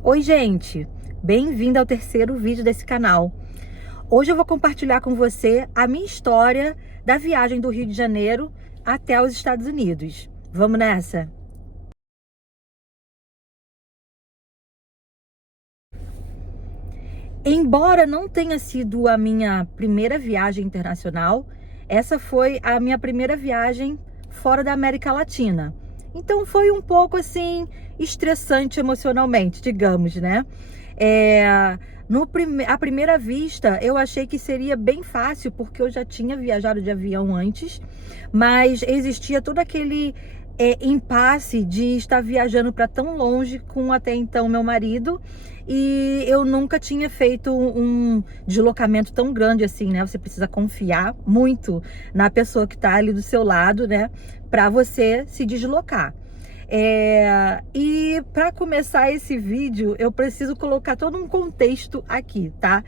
Oi, gente! Bem-vindo ao terceiro vídeo desse canal. Hoje eu vou compartilhar com você a minha história da viagem do Rio de Janeiro até os Estados Unidos. Vamos nessa? Embora não tenha sido a minha primeira viagem internacional, essa foi a minha primeira viagem fora da América Latina. Então foi um pouco assim estressante emocionalmente, digamos, né? À primeira vista, eu achei que seria bem fácil, porque eu já tinha viajado de avião antes, mas existia todo aquele impasse de estar viajando para tão longe com até então meu marido, e eu nunca tinha feito um deslocamento tão grande assim, né? Você precisa confiar muito na pessoa que está ali do seu lado, né? Para você se deslocar. E para começar esse vídeo, eu preciso colocar todo um contexto aqui, tá?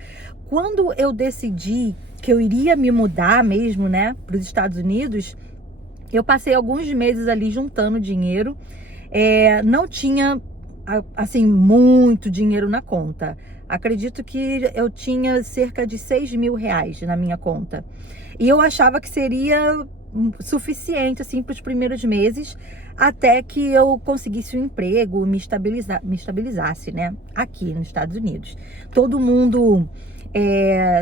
Quando eu decidi que eu iria me mudar mesmo, né, para os Estados Unidos, eu passei alguns meses ali juntando dinheiro. Não tinha, assim, muito dinheiro na conta. Acredito que eu tinha cerca de 6 mil reais na minha conta. E eu achava que seria suficiente, assim, para os primeiros meses, até que eu conseguisse um emprego, me estabilizasse, né, aqui nos Estados Unidos. Todo mundo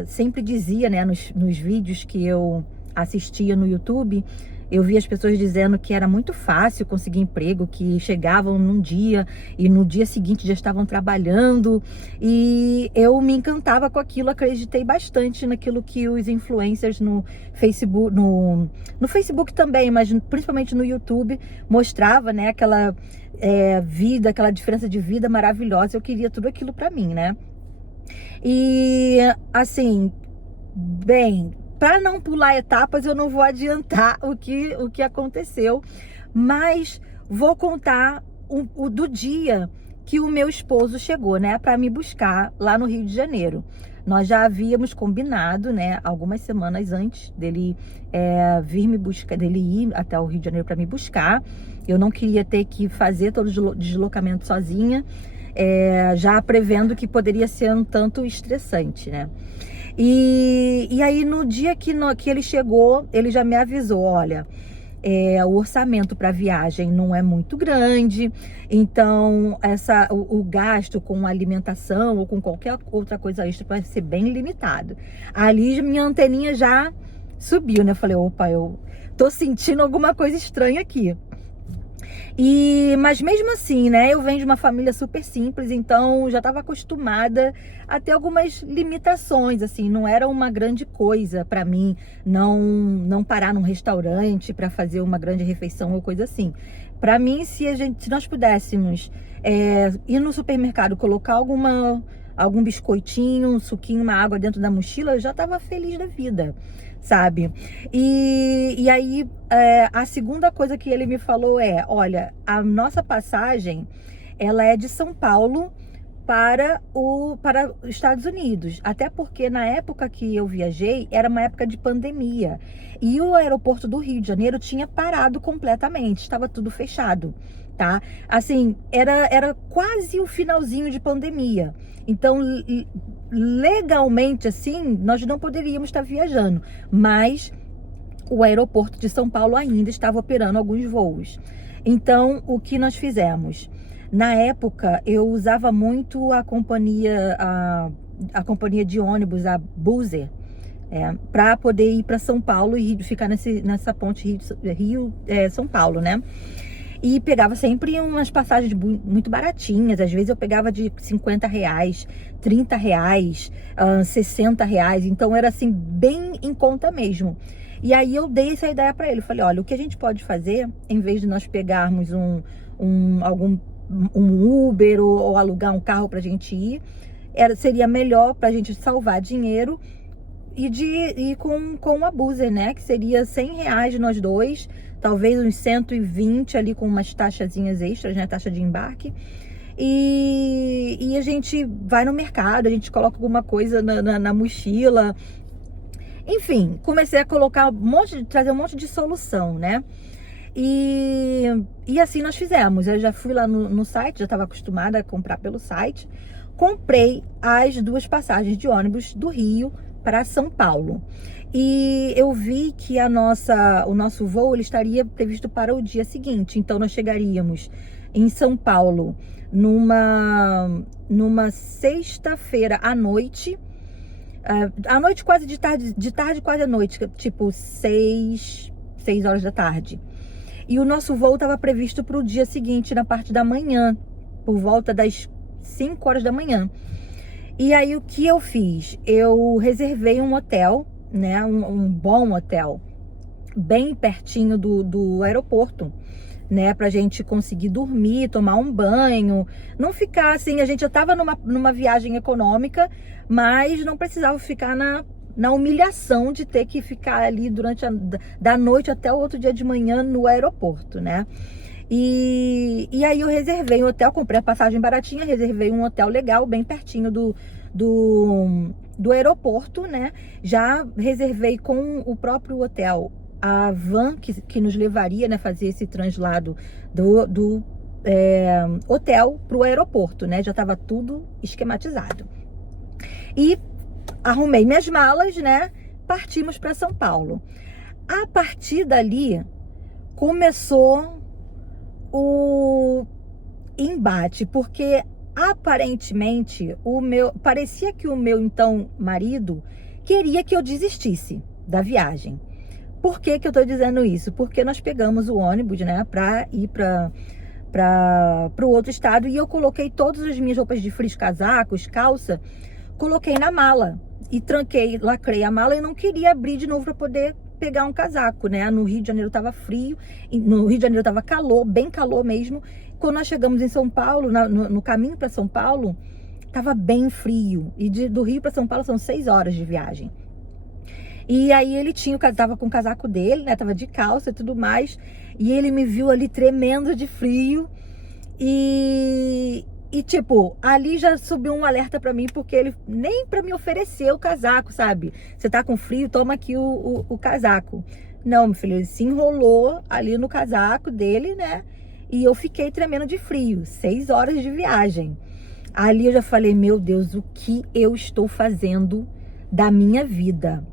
sempre dizia, né, nos vídeos que eu assistia no YouTube, eu vi as pessoas dizendo que era muito fácil conseguir emprego, que chegavam num dia e no dia seguinte já estavam trabalhando, e eu me encantava com aquilo, acreditei bastante naquilo que os influencers no Facebook, no Facebook também, mas principalmente no YouTube, mostrava, né, aquela vida, aquela diferença de vida maravilhosa. Eu queria tudo aquilo pra mim, né? E assim, bem, para não pular etapas, eu não vou adiantar o que aconteceu, mas vou contar o do dia que o meu esposo chegou, né, para me buscar lá no Rio de Janeiro. Nós já havíamos combinado, né, algumas semanas antes dele vir me buscar, dele ir até o Rio de Janeiro para me buscar. Eu não queria ter que fazer todo o deslocamento sozinha, já prevendo que poderia ser um tanto estressante, né? E aí no dia que ele chegou, ele já me avisou: olha, o orçamento para viagem não é muito grande, então o gasto com alimentação ou com qualquer outra coisa extra vai ser bem limitado. Ali minha anteninha já subiu, né? Eu falei: opa, eu tô sentindo alguma coisa estranha aqui. Mas mesmo assim, né, eu venho de uma família super simples, então já estava acostumada a ter algumas limitações, assim, não era uma grande coisa para mim não parar num restaurante para fazer uma grande refeição ou coisa assim. Para mim, se nós pudéssemos ir no supermercado, colocar algum biscoitinho, um suquinho, uma água dentro da mochila, eu já estava feliz da vida, sabe? E aí, a segunda coisa que ele me falou olha, a nossa passagem, ela é de São Paulo para os Estados Unidos, até porque na época que eu viajei, era uma época de pandemia, e o aeroporto do Rio de Janeiro tinha parado completamente, estava tudo fechado, tá? Assim, era quase o finalzinho de pandemia, então legalmente, assim, nós não poderíamos estar viajando, mas o aeroporto de São Paulo ainda estava operando alguns voos. Então, o que nós fizemos? Na época, eu usava muito a companhia de ônibus, a Buser, para poder ir para São Paulo e ficar nessa ponte Rio-São Paulo, né? E pegava sempre umas passagens muito baratinhas. Às vezes eu pegava de 50 reais, 30 reais, 60 reais. Então era assim, bem em conta mesmo. E aí eu dei essa ideia para ele. Falei: olha, o que a gente pode fazer, em vez de nós pegarmos um Uber ou alugar um carro pra gente ir, seria melhor pra gente salvar dinheiro e de ir com a Buser, né? Que seria 100 reais de nós dois, talvez uns 120 ali com umas taxazinhas extras, né? Taxa de embarque. E a gente vai no mercado, a gente coloca alguma coisa na mochila. Enfim, comecei a colocar trazer um monte de solução, né? E assim nós fizemos. Eu já fui lá no site, já estava acostumada a comprar pelo site. Comprei as 2 passagens de ônibus do Rio para São Paulo. E eu vi que o nosso voo ele estaria previsto para o dia seguinte. Então nós chegaríamos em São Paulo numa sexta-feira à noite. À noite quase de tarde quase à noite, tipo 6 horas da tarde. E o nosso voo estava previsto para o dia seguinte, na parte da manhã, por volta das 5 horas da manhã. E aí o que eu fiz? Eu reservei um hotel, né? Um bom hotel, bem pertinho do aeroporto, né? Pra gente conseguir dormir, tomar um banho, não ficar assim. A gente já estava numa viagem econômica, mas não precisava ficar na humilhação de ter que ficar ali da noite até o outro dia de manhã no aeroporto, né? E aí eu reservei um hotel, comprei a passagem baratinha, reservei um hotel legal, bem pertinho do aeroporto, né? Já reservei com o próprio hotel a van que nos levaria, né, fazer esse translado do hotel para o aeroporto, né? Já estava tudo esquematizado. E arrumei minhas malas, né? Partimos para São Paulo. A partir dali começou o embate, porque aparentemente parecia que o meu então marido queria que eu desistisse da viagem. Por que eu tô dizendo isso? Porque nós pegamos o ônibus, né, para ir para o outro estado, e eu coloquei todas as minhas roupas de frio, casacos, calça, coloquei na mala e lacrei a mala e não queria abrir de novo para poder pegar um casaco, né? No Rio de Janeiro tava frio, no Rio de Janeiro tava calor, bem calor mesmo. Quando nós chegamos em São Paulo, no caminho para São Paulo, tava bem frio. E do Rio para São Paulo são 6 horas de viagem. E aí ele tava com o casaco dele, né? Tava de calça e tudo mais. E ele me viu ali tremendo de frio. E tipo, ali já subiu um alerta pra mim, porque ele nem pra me oferecer o casaco, sabe? Você tá com frio, toma aqui o casaco. Não, meu filho, ele se enrolou ali no casaco dele, né? E eu fiquei tremendo de frio, 6 horas de viagem. Ali eu já falei, meu Deus, o que eu estou fazendo da minha vida?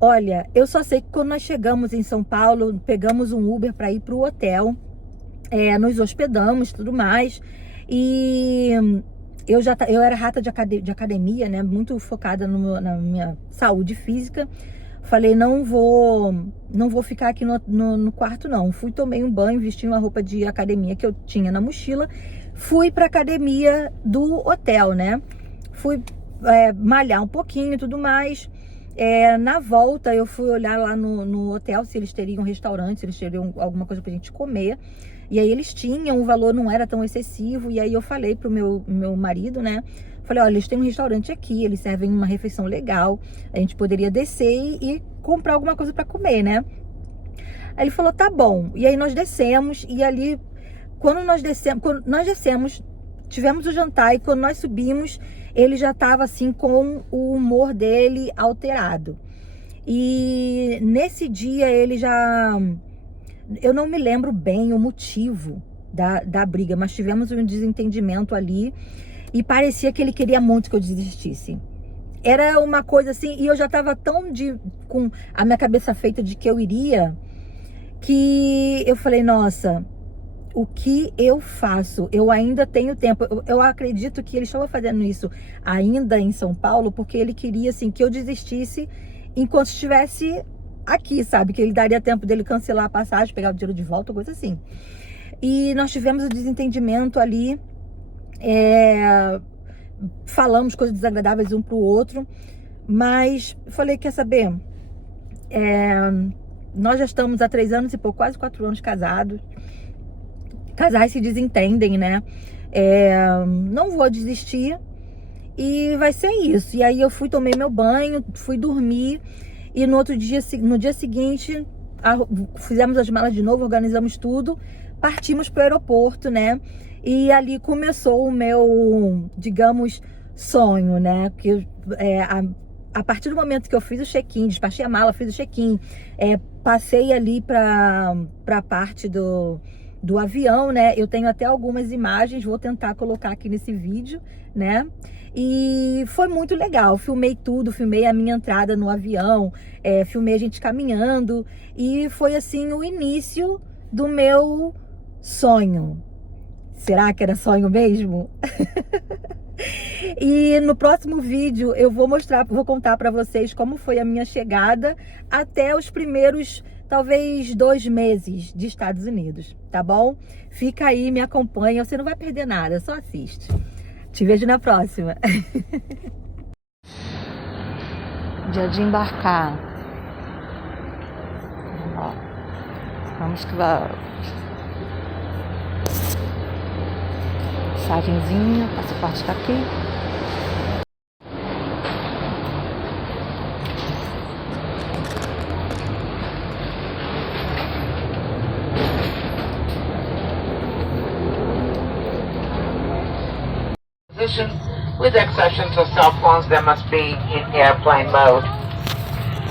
Olha, eu só sei que quando nós chegamos em São Paulo, pegamos um Uber para ir pro hotel, nos hospedamos, tudo mais. E eu era rata de academia, né? Muito focada na minha saúde física. Falei, não vou ficar aqui no quarto, não. Tomei um banho, vesti uma roupa de academia que eu tinha na mochila. Fui pra academia do hotel, né? Fui malhar um pouquinho e tudo mais. Na volta, eu fui olhar lá no hotel se eles teriam restaurante, se eles teriam alguma coisa pra gente comer. E aí eles tinham, o valor não era tão excessivo. E aí eu falei pro meu marido, né? Falei, olha, eles têm um restaurante aqui, eles servem uma refeição legal. A gente poderia descer e comprar alguma coisa pra comer, né? Aí ele falou, tá bom. E aí nós descemos, e ali, quando nós descemos, tivemos o jantar, e quando nós subimos, ele já tava assim com o humor dele alterado. E nesse dia ele já... Eu não me lembro bem o motivo da briga, mas tivemos um desentendimento ali e parecia que ele queria muito que eu desistisse. Era uma coisa assim, e eu já tava tão com a minha cabeça feita de que eu iria, que eu falei, nossa, o que eu faço? Eu ainda tenho tempo. Eu acredito que ele estava fazendo isso ainda em São Paulo, porque ele queria assim que eu desistisse enquanto estivesse aqui, sabe? Que ele daria tempo dele cancelar a passagem, pegar o dinheiro de volta, coisa assim. E nós tivemos o desentendimento ali, falamos coisas desagradáveis um pro outro, mas falei, quer saber? Nós já estamos há 3 anos e pouco, quase 4 anos casados. Casais se desentendem, né? Não vou desistir e vai ser isso. E aí eu tomei meu banho, fui dormir. E no dia seguinte, fizemos as malas de novo, organizamos tudo, partimos para o aeroporto, né? E ali começou o meu, digamos, sonho, né? Que a partir do momento que eu fiz o check-in, despachei a mala, fiz o check-in, passei ali para a parte do avião, né? Eu tenho até algumas imagens, vou tentar colocar aqui nesse vídeo, né? E foi muito legal, filmei tudo, filmei a minha entrada no avião, filmei a gente caminhando, e foi assim o início do meu sonho. Será que era sonho mesmo? E no próximo vídeo eu vou contar para vocês como foi a minha chegada até os primeiros, talvez 2 meses de Estados Unidos, tá bom? Fica aí, me acompanha, você não vai perder nada, só assiste. Te vejo na próxima. Dia de embarcar. Ó, vamos que vamos. Passagenzinha, o passaporte tá aqui. With the exceptions of cell phones that must be in airplane mode.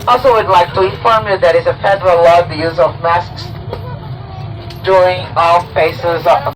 Also, we'd like to inform you that it's a federal law the use of masks during all phases of